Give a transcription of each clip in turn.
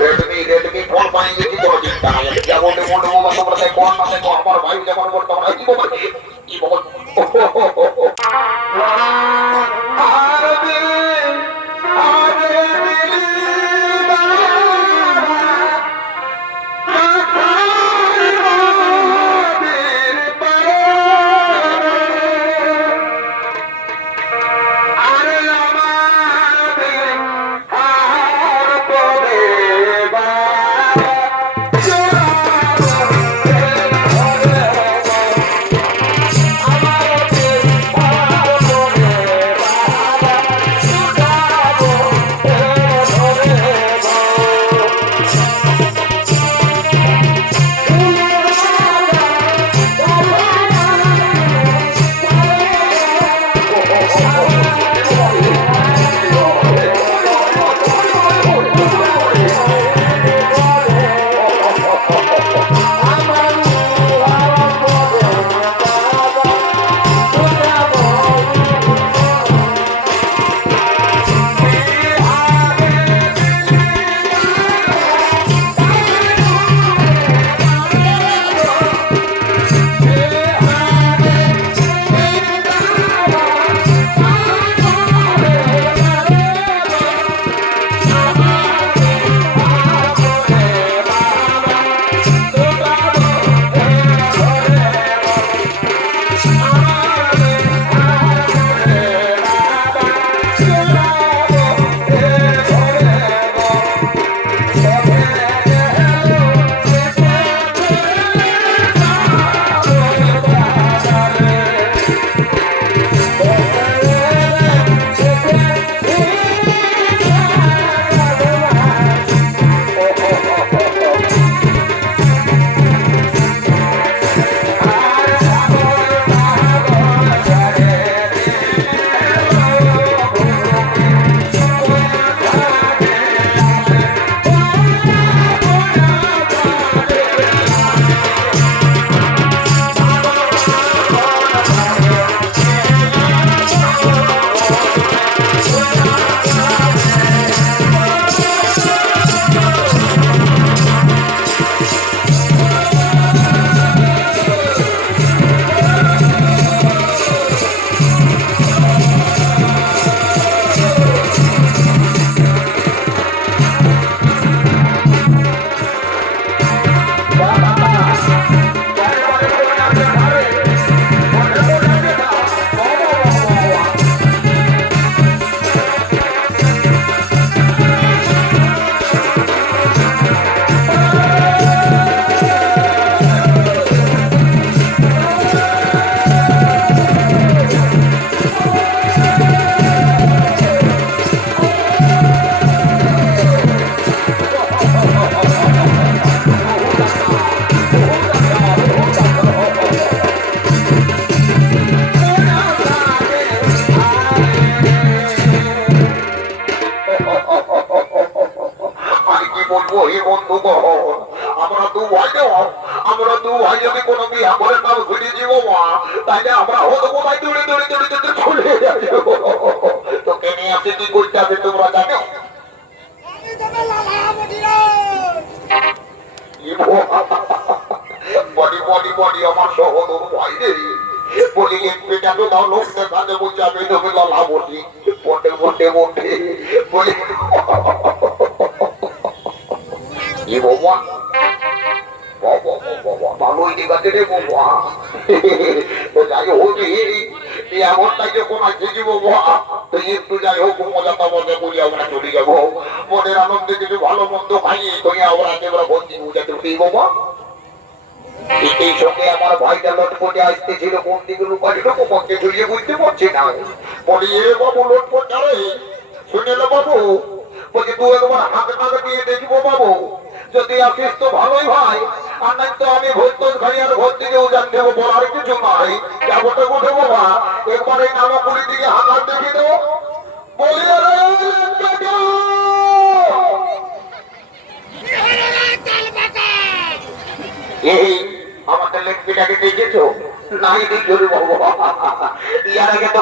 Redmi Redmi phone পাইনি কি করে চিন্তা নাই যা বলতে বলতে বাবা তোমরা তাই কোন মানে কো আমার ভাই যখন বলতো ভাই কি বলতো কি বলতো কোটে আসতে ছিল বন্দিগুলো বাড়ি লোক পক্ষে ঘুরিয়ে বুঝতে পারছে না। বলি এ বাবু লোটপট আরে শুনে বাবু বলছি দু একবার হাতে হাতে দিয়ে দেখব বাবু। যদি আসিস তো ভালোই ভাই আর নাই তো আমি ভর্তি খাই আর ভর্তি দিয়েও জান দেবো বলার কিছু নাই। যাবতে উঠে বাবা একবার এই নামাগুলি দিকে হাত দেখে দেবো। বলি আরে এই আমাদের লেখবিটাকে দেখেছ? নাই ইয়ার আগে তো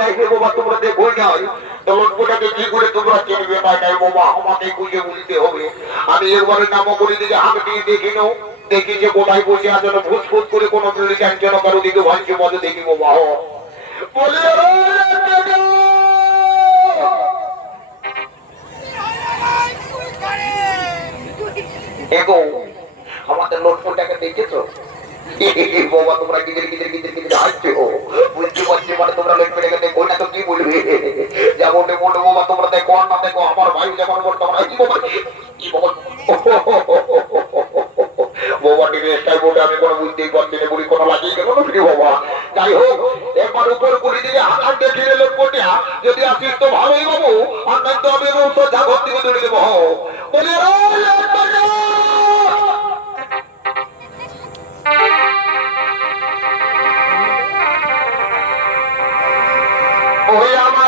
নাই বাবা তোমরা দেখোই নাই। তো কি করে তোমরা চিনবে নাই বাবা আমাকে খুঁজে বলতে হবে। আমি একবারে নামও করে দিকে হাত দিয়ে দেখি নাও। দেখি যে কোথায় বসে আছে না। ফুট করে কোনো মিলিটান যেন কারও দিকে ভাঙছে মধ্যে দেখি বাবা! এগো আমাদের লোটফুলটাকে দেখেছ বাবা তোমরা গিজের গিজের গিজের গিজের হাসছো বুঝতে পারছি মানে তোমরা লোটফুলটাকে দেখো না তো কি বলবে যেমন বলব বাবা তোমরা দেখো না দেখো আমার ভাই যেমন বলতো আমরা কি বাবা কি বাবা বাবা ডিরেস্টাই বলে আমি কোনো বুঝতেই পারছি না বলি কোনো লাগিয়ে গেল না কি বাবা যাই হোক একবার উপর দিকে যদি আসিস তো ভালোই বাবু আমি জাগর থেকে তুলে দেবো ওরে আমার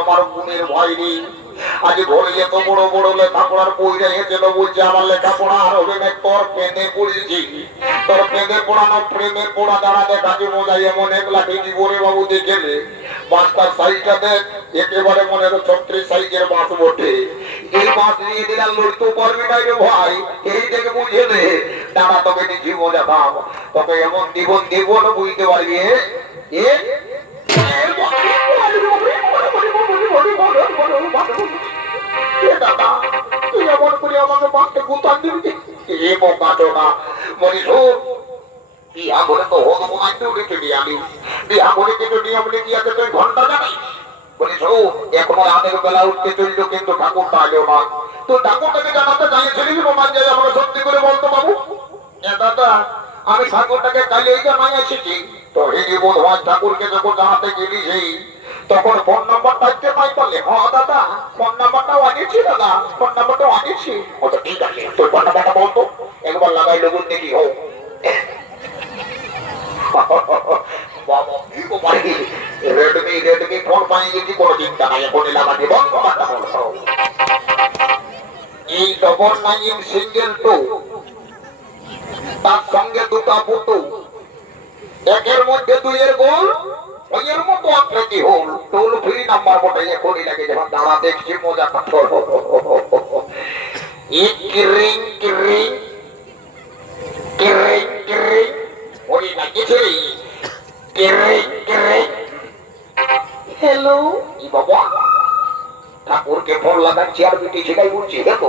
আমার গুণের লেখাপড়া আর হবে না, তোর পেঁদে পড়েছি। তোর পেঁদে পড়ানো প্রেমের পড়া দাঁড়াতে কাজে বোঝাই এমন এক লাঠি জীবনে বাবু দেখেলে বাঁশটার সাইজটা দেখ, একেবারে মনে হলো ছত্রিশ সাইজের বাঁশ বটে। এই দিলাম মৃত্যু না ভাই এই থেকে বুঝে দাদা, তোকে তোকে এমন জীবন দিব বুঝতে পারবি ঘণ্টা ঠাকুরকে যখন জানাতে গেলি তখন ফোন নাম্বারটা দিতে পাই বলে। হ্যাঁ দাদা, ফোন নাম্বারটাও আনিয়েছি দাদা, ফোন নাম্বারটাও আনিয়েছি। ঠিক আছে, তোর ফোন নাম্বারটা বলতো একবার লাগাই লোগুন দেখি হোক রেডমি রেডমি ফোন পাই গেছি কোনো চিন্তা নাই এখন কথা বলছো এই ডবল নাইন সিঙ্গেল টু তার সঙ্গে দুটা ফুটো একের মধ্যে দুইয়ের গোল ওইয়ের মতো আকৃতি হোল টোল ফ্রি নাম্বার বটে এখনই লাগে যখন দাঁড়া দেখছি মজা পাথর এক রিং রিং ফোন লাগাচ্ছি আর ছেলাই বলছি, দেখো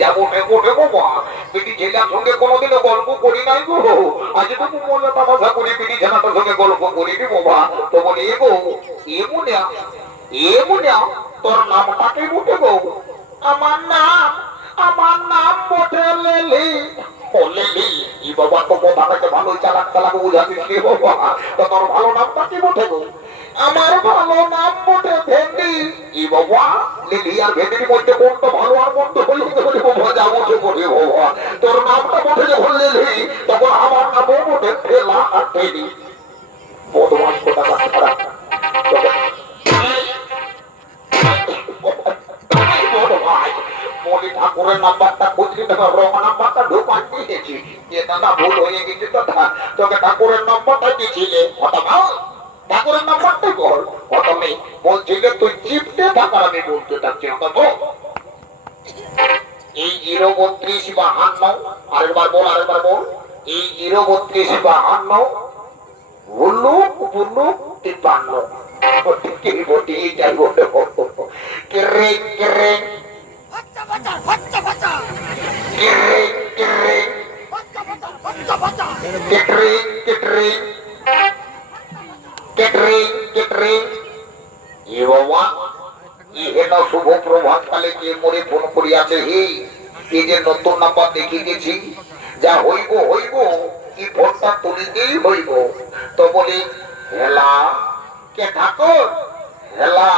যাব নেব নেব মা। বিটি ছেলার সঙ্গে কোনোদিনও গল্প করি নাই গো। আজ তো মনে তামাশা করি, বিটি ছেলাটার সঙ্গে গল্প করি নি বাবা তো বলি, এ গো, এ মনে তোর নামটা কি গো? আমার নাম আমার নাম মোটে লেলি। লেলি, ই বাবা, তো কথাটাকে ভালো চালাক চালাক বুঝাতিস রে বাবা তো তোর ভালো নামটা কি মুঠে গো? আমার ভালো নাম মোটে ভেন্ডি। ই বাবা? লিলি আর ভেন্ডির মধ্যে কোনটা ভালো আর মন্দ হলে? বলি বাবা যা বসে পড়ে বাবা। তোর নামটা মোটে যখন লিলি, তখন আমার নামও মোটে ফেলা আর টেনি কেটরে কেটরে এ বাবা ইহেন শুভ প্রভাত কালে যে মনে ফোন করিয়াছে হে? এই যে নতুন নাম্বার দেখে গেছি যা হইব হইব, কি ফোনটা তুলিতেই হইব। তো বলি, হেলা, কে ঠাকুর? হেলা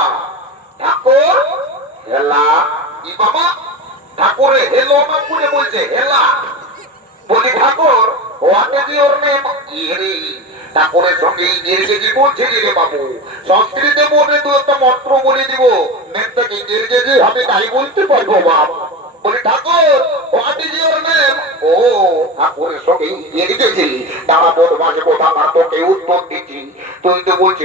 ঠাকুর? হেলা, ই বাবা, ঠাকুরে হেলো না করে বলছে, হেলা। বলি, Thakur, what is your name ইরে ঠাকুরের সঙ্গে ইংরেজি বলছে রে বাবু সংস্কৃতে বলে দু একটা মন্ত্র বলে দিব। নেমটাকে ইংরেজি আমি তাই বলতে পারব বাপ। ঠাকুর তুই তো বলছি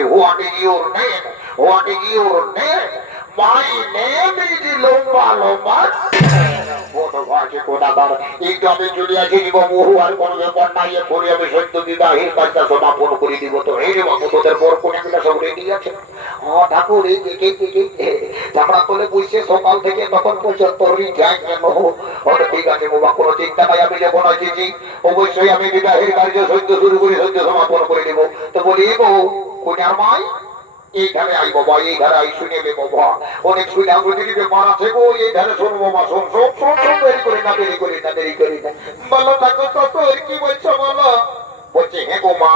কোনো আমি বিবাহের কোনে সকাল থেকে তখন পর্যন্ত কেন ঠিক আছে, বাবা, কোনো চিন্তা নাই, আমি যখন এসেছি অবশ্যই আমি বিবাহের কার্য সত্য শুরু করে সত্য সমাপন করে দিব। তো বলি বউ কোনার মাই এই ধারে আই এই ধারে আই শুনে বাবা অনেক সুবিধা প্রতিটি ব্যাপার আছে গো, এই ধারে শোন বাবা শোন শোন শোন শোন দেরি করি না, দেরি করি না, দেরি করি না। বলো ঠাকুর শ্বশুর কি বলছো, বলো। বলছে হে গো মা,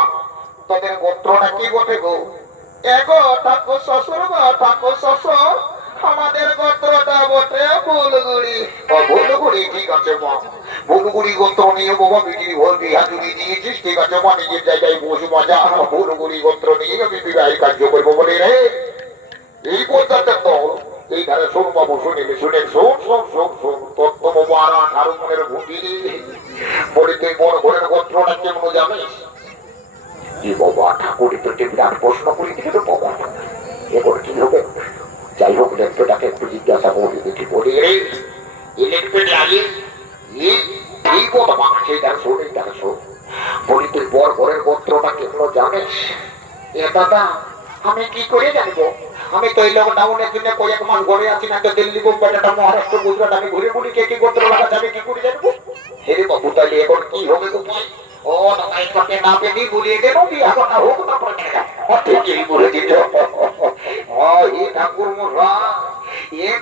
তোদের গোত্রটা কি বটে গো? এগো ঠাকুর শ্বশুর গো ঠাকুর শ্বশুর। আমাদের গোত্রটা বটে, ফুলগুড়ি। ও ফুলগুড়ি, ঠিক আছে, মা। ফুলগুড়ি গোত্র নিয়ে বাবা বিটির ভোর বিহা দিয়েছিস ঠিক আছে মা, নিজের জায়গায় বসে মজা। ফুলগুড়ি গোত্র নিয়ে আমি বিবাহের কার্য করব বলে রে। এই পর্যাতে দল, এই ধারে শোন বাবু শুনিবি শুনে শোন শোন শোন শোন, তত্ত্ব বাবু আর আঠারো মনের ভুটি বলি বড় ঘরের গোত্রটা কেমন জানিস? কি বাবা ঠাকুরের তো বিরাট প্রশ্ন করে দিলে তো বাবা এবার কি হবে যাই হোক, লেপ্টটাকে একটু জিজ্ঞাসা করে দেখি বলি। রে ইলেকট্রিক আগে এই এই বলি তুই বর কেমন জানিস এ দাদা আমি কি করে জানব? আমি তো এই লকডাউনের জন্য কয়েক মাস ঘরে আছি, না তো দিল্লি বোম্বাইটা মহারাষ্ট্র, গুজরাট, আমি ঘুরে ঘুরে কে কি গোত্র লাগাচ্ছে আমি কি করে জানব? বাবু তাহলে এখন কি হবে ও দাদা এই না পেলি, বুলিয়ে দেবো কথা হোক না, পরে ঠিকই বলে দিল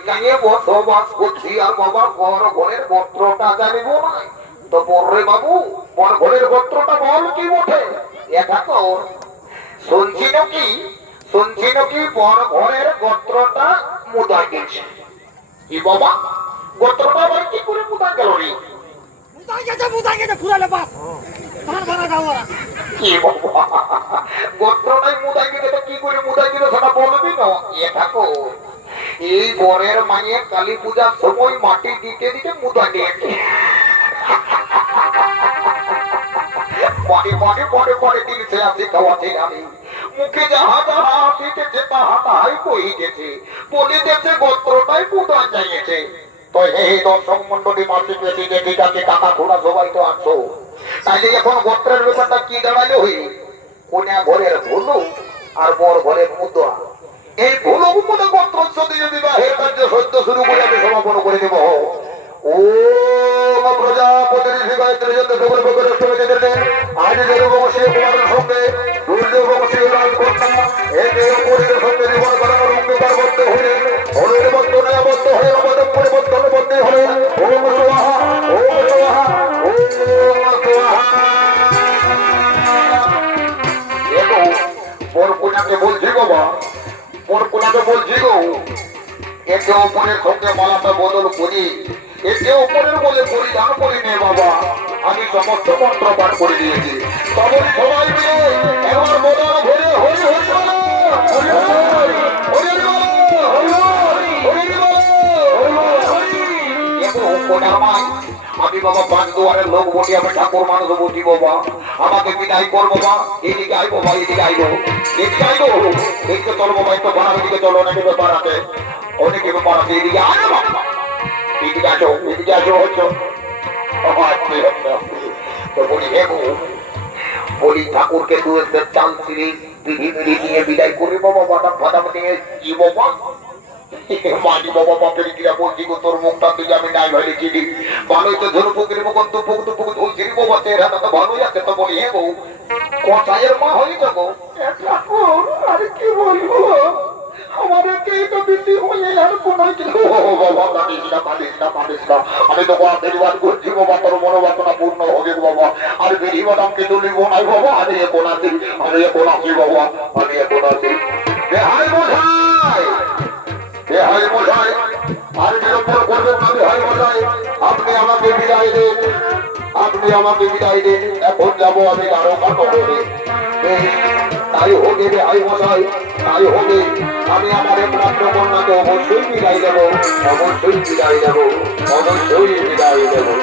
গায়ে বসবাস করছি আর বাবা ঘর ঘরের গোত্রটা জানিব না। তো বলরে বাবু বর ঘরের গোত্রটা বল কি বটে? এ ঠাকুর শুনছি নাকি শুনছি নাকি বড় ঘরের গোত্রটা মুদা গেছে? কি বাবা? গোত্রটা আবার কি করে মুদা গেল রে? মুদাই গেছে মুদাই গেছে ফুরালে বাস ধান ভাড়া দাও কি বাবা? গোত্রটাই মুদা গেছে কি করে মুদা গেল সেটা বলবি না এ ঠাকুর এই বরের মাইয়ে কালী পূজার সময় মাটি দিতে দিতে মুদা কাকা ঘোড়া সবাই তো এখন গোত্রের ব্যাপারটা কি দাঁড়াল হই কোনা ঘরের ভুলু আর বর ঘরের মুদা। এই ভুলু মনে গোত্র যদি বিবাহের কার্য সত্য শুরু করে আমি সমাপন করে দেব। ও প্রজাপতির শিবায়ত্রী জন্য সকল প্রকার অষ্টমীতে দেন আজ দেববংশী কুমারের সঙ্গে দুর্যোগবংশী বলছি গো বর কোনাকে বলছি গো? একে অপরের সঙ্গে মালাটা বদল করি, একে অপরের বলে পরিধান করি নে বাবা। আমি সমস্ত মন্ত্র পাঠ করে দিয়েছি। তবে সবাই মিলে এবার মদন ঘুরে, হরি হরি আমি বাবা পাঁচ দুয়ারের লোক বলি আমি ঠাকুর মানুষ বলি বাবা। আমাকে বিদায় করব বা এদিকে আই বাবা, এদিকে আইবো এদিকে আইবো এদিকে চলো বাবা একটু বাড়া এদিকে চলো অনেক ব্যাপার অনেক ব্যাপার এদিকে আয় বাবা এদিকে আসো এদিকে আসো হচ্ছ তো বলি বলি ঠাকুরকে নিয়ে বিদায় করি বাবা বাদাম ফাদাম নিয়ে কি বাবা মানি তোর মুখটা দিকে আমি নাই ভাই চিনি ভালোই তো ধরু তো পুকুর তো বাবা চেহারাটা তো ভালোই আছে তো বলি হে গো কটাইয়ের মা হয়ে যাব ঠাকুর আরে কি বলব আমার কে তো বৃদ্ধি হয়ে আর কোন আমি তো আশীর্বাদ করছি বাবা তোর মনোবাসনা পূর্ণ হবে বাবা আর বিধি বাদামকে তুলিব নাই বাবা আমি এখন আছি আমি এখন আছি বাবা আমি এখন আছি আপনি আমাকে বিদায় দিন এখন যাব আমি আরও কত হবে তাই হোগে রে হাই মশাই, তাই হোগে। আমি আমার একমাত্র কন্যাকে অবশ্যই বিদায় দেবো, অবশ্যই বিদায় দেবো, অবশ্যই বিদায় দেবো।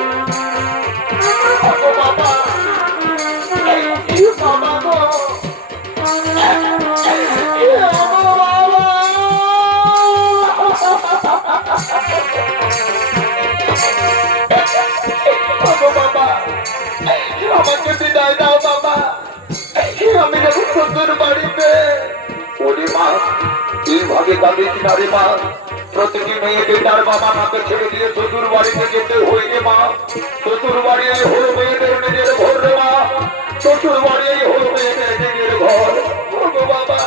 এইভাবে তাদের কিনারে মা প্রতিটি মেয়েকে তার বাবা মাকে ছেড়ে দিয়ে শ্বশুর বাড়িতে যেতে হয় মা শ্বশুর বাড়ি হল মেয়েদের নিজের ঘর রে মা শ্বশুর বাড়ি হল মেয়েদের নিজের ঘর বাবা বাবা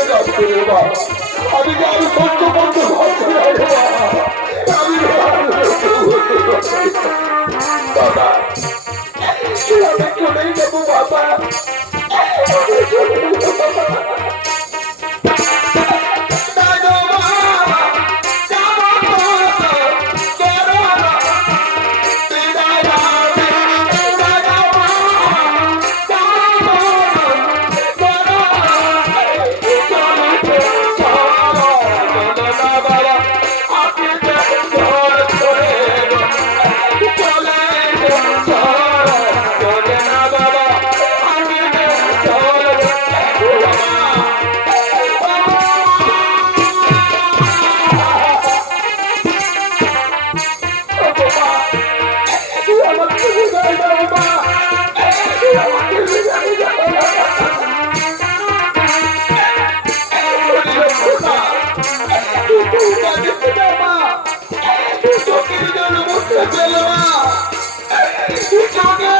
আমি যে আমি সহ্য করতে পারছি না আমি বাবা আমি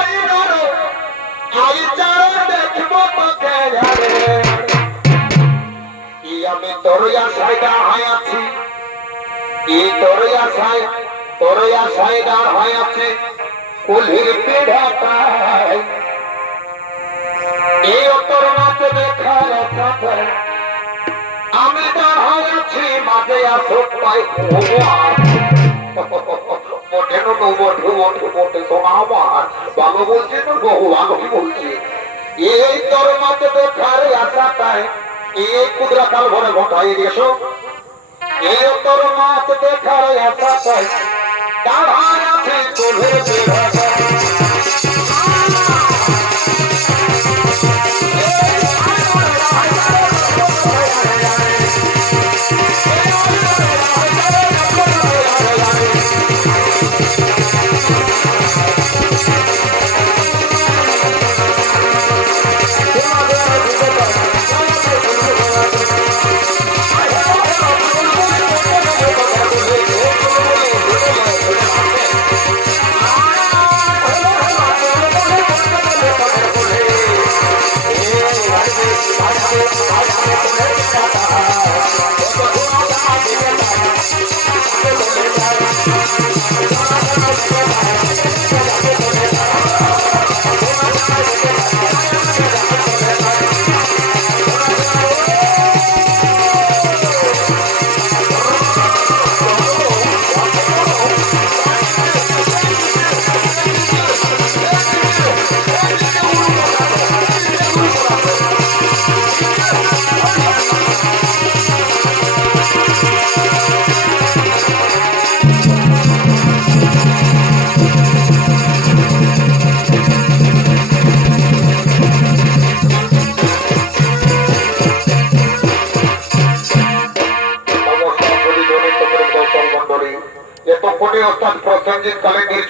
আমি তোর আশায় দাঁড়ায় আছি কি তোর আশায় তোর আশায় দাঁড়ায় আছে কুলির পিঠাটায় এই তোর নাচ দেখার সাথে আমি দাঁড়ায় মাঝে আসো পাই মোটে নো মোটে মোটে মোটে শোনা বলছে তো বহু আমি বলছি এই তোর এই কুদরা কাল ভরে ঘটাই দিয়েছ এই তোর মাছ দেখার আশাটায় দাঁড়ায় আছে কুলির পিঠাটায়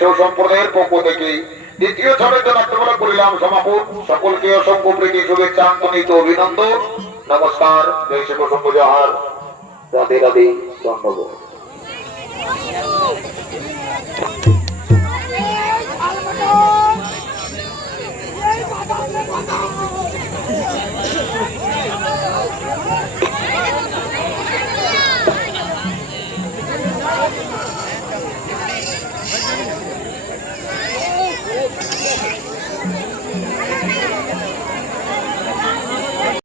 সেও সম্প্রদায়ের পক্ষ থেকে দ্বিতীয় ছড়ের জন্য আক্রমণ করিলাম সমাপুর সকলকে অসংখ্য প্রীতি, শুভেচ্ছা আন্তনিত অভিনন্দন। নমস্কার, জয় শিব শম্ভ জহার। রাধে রাধে ধন্যবাদ Thank.